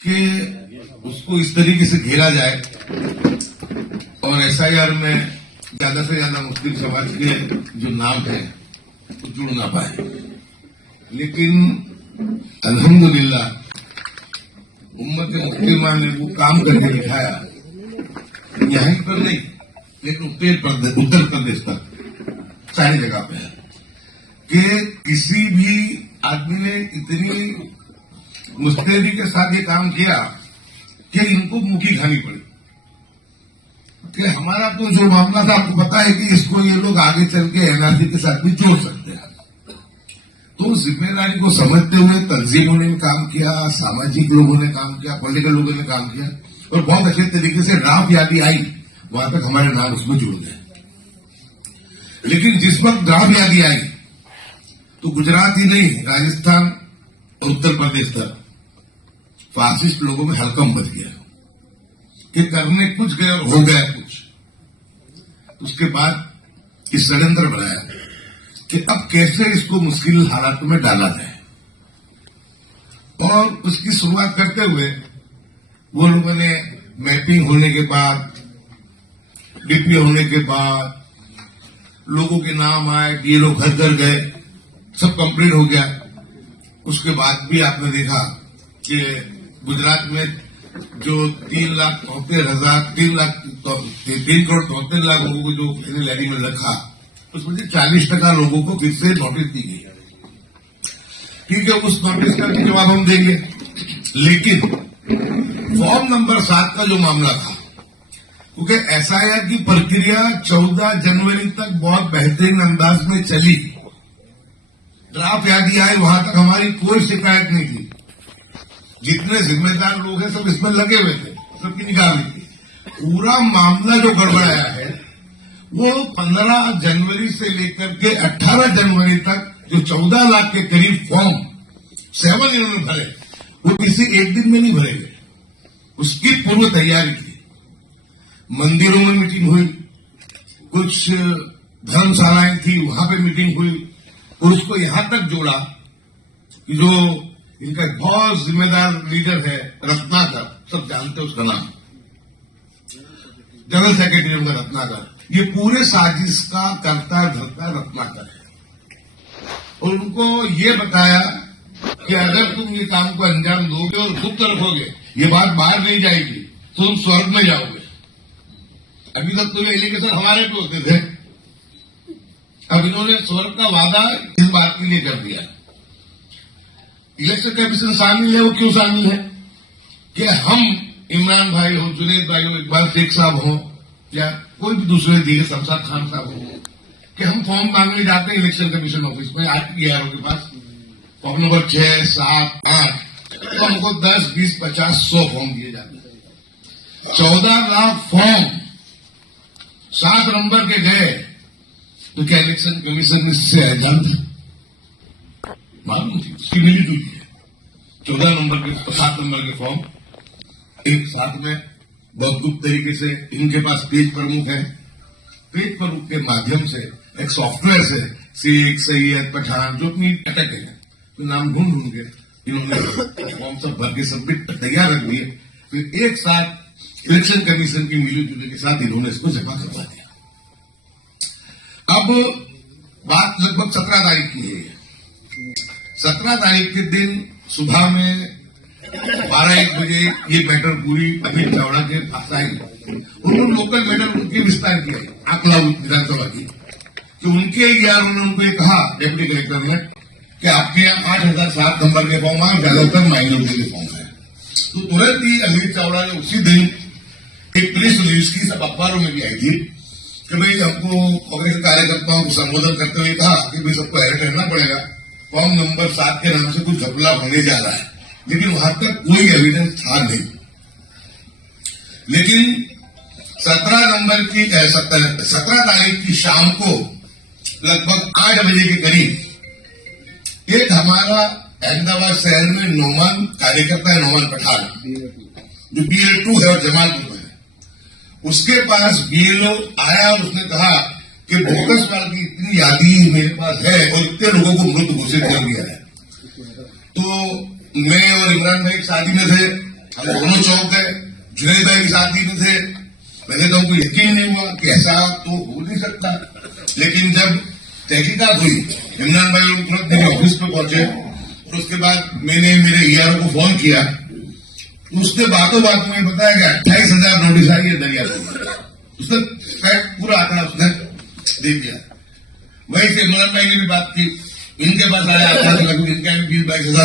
कि उसको इस तरीके से घेरा जाए और एसआईआर में ज्यादा से ज्यादा मुस्लिम समाज के जो नाम है वो जुड़ ना पाए। लेकिन अल्हम्दुलिल्लाह उम्मत मुस्लिमा ने वो काम करके दिखाया, यहीं पर नहीं लेकिन उत्तर प्रदेश तक सारी जगह पे है कि किसी भी आदमी ने इतनी मुस्तैदी के साथ ये काम किया कि इनको मुखी खानी पड़ी कि हमारा तो जो मामला था आपको पता है कि इसको ये लोग आगे चल के एनआरसी के साथ भी जोड़ सकते हैं। तो जिम्मेदारी को समझते हुए तंजीमों ने काम किया, सामाजिक लोगों ने काम किया, पॉलिटिकल लोगों ने काम किया और बहुत अच्छे तरीके से ड्राफ्ट यादी आई, वहां तक हमारे नाम उसमें जुड़ गए। लेकिन जिस वक्त ड्राफ्ट यादी आई तो गुजरात ही नहीं, राजस्थान और उत्तर प्रदेश तक फासिस्ट लोगों में हड़कंप मच गया कि करने कुछ गए और हो गया कुछ। उसके बाद इस षड्यंत्र बनाया कि अब कैसे इसको मुश्किल हालात में डाला जाए, और उसकी शुरुआत करते हुए वो लोगों ने मैपिंग होने के बाद, डीपी होने के बाद, लोगों के नाम आए, ये लोग घर घर गए, सब कंप्लीट हो गया। उसके बाद भी आपने देखा कि गुजरात में जो 3 करोड़ 73 लाख लोगों को जो एनएलआईडी में रखा, उसमें से 40% लोगों को फिर से नोटिस दी गई। ठीक है, उस नोटिस का भी जवाब हम देंगे। लेकिन फॉर्म नंबर 7 का जो मामला था, क्योंकि एसआईआर की प्रक्रिया 14 जनवरी तक बहुत बेहतरीन अंदाज में चली, ड्राफ्ट यादी आई, वहां तक हमारी कोई शिकायत नहीं थी। जितने जिम्मेदार लोग हैं सब इसमें लगे हुए थे, सबकी निगाह में थी। पूरा मामला जो गड़बड़ाया है वो 15 जनवरी से लेकर के 18 जनवरी तक जो 14 लाख के करीब फॉर्म 7 इन्होंने भरे, वो किसी एक दिन में नहीं भरे गए, उसकी पूर्व तैयारी थी। मंदिरों में मीटिंग हुई, कुछ धर्मशालाएं थी, वहां पे मीटिंग हुई, और उसको यहां तक जोड़ा कि जो इनका बहुत जिम्मेदार लीडर है रत्नाकर, सब जानते हैं उसका नाम, जनरल सेक्रेटरी उनका रत्नाकर, ये पूरे साजिश का करता धरता रत्नाकर है। और उनको ये बताया कि अगर तुम ये काम को अंजाम दोगे और गुप्त रखोगे, ये बात बाहर नहीं जाएगी, तो तुम स्वर्ग में जाओगे। अभी तक तो ये एलिगेशन हमारे पे होते थे, अब इन्होंने स्वर्ग का वादा इस बात के लिए कर दिया। इलेक्शन कमीशन शामिल है, वो क्यों शामिल है कि हम इमरान भाई हो, जुनेद भाई हो, इकबाल शेख साहब हो, या कोई भी दूसरे दिए, शमशाद खान साहब हो, कि हम फॉर्म मांगने जाते हैं इलेक्शन कमीशन ऑफिस में, आरटीआर के पास फॉर्म नंबर 6, 7, 8, तो हमको 10, 20, 50, 100 फॉर्म दिए जाते हैं। 14 लाख फॉर्म 7 नंबर के गए, तो क्या इलेक्शन कमीशन इससे अजान था? मालूम थी, उसकी मिली हुई है। 14 नंबर के 7 नंबर के फॉर्म एक साथ में बहुत गुप्त तरीके से, इनके पास पेज प्रमुख है, पेज प्रमुख के माध्यम से एक सॉफ्टवेयर से शेख, सैयद, पठान जो अपनी अटक है, तो नाम ढूंढ के इन्होंने फॉर्म सब भर के सबमिट तैयार रख दिए। फिर एक साथ इलेक्शन कमीशन की मिली जुली के साथ इन्होंने इसको जमा करवा दिया। अब बात लगभग 17 तारीख की है। 17 तारीख के दिन सुबह में 12-1 बजे ये मैटर पूरी अमित चावड़ा के पास आई। उन्होंने लोकल मैटर उनके विस्तार किया, आंकला विधानसभा की, कि उनके यार उन्होंने उनको कहा डिप्टी कलेक्टर ने कि आपके यहाँ 8007 नंबर के फॉर्म आए, ज्यादातर माइनॉरिटी के फॉर्म है। तो तुरंत ही अमित चावड़ा ने उसी दिन एक प्रेस रिलीज की, सब अखबारों में भी आई थी, कि भाई हमको कांग्रेस कार्यकर्ताओं को संबोधन करते हुए कहा कि भाई सबको अलर्ट रहना पड़ेगा, फॉर्म नंबर 7 के नाम से कुछ घपला होने जा रहा है। लेकिन वहां तक कोई एविडेंस था नहीं। लेकिन 17 तारीख की शाम को लगभग 8 बजे के करीब एक हमारा अहमदाबाद शहर में नौमान कार्यकर्ता है, नौमान पठान, जो BL2 है और जमालपुर में है, उसके पास BLO आया और उसने कहा कि भोकसवाल की इतनी यादी मेरे पास है और इतने लोगों को मृत घोषित कर दिया है। तो मैं और इमरान भाई शादी में थे, हम दोनों चौक गए, जुनैद भाई के साथ ही में थे। पहले तो हमको यकीन नहीं हुआ कि ऐसा तो हो नहीं सकता, लेकिन जब तहकीकात हुई, इमरान भाई लोग तुरंत मेरे ऑफिस पे पहुंचे और उसके बाद मैंने मेरे ईआरओ को फोन किया। उसने बातों बात में बताया कि 28,000 नोटिस आई है दरियापुर। उसने पूरा आंकड़ा उसने दे दिया। वहीं से इमरान भाई ने भी बात की, इनके पास आया आंकड़ा, लगभग इनका भी 20-22,000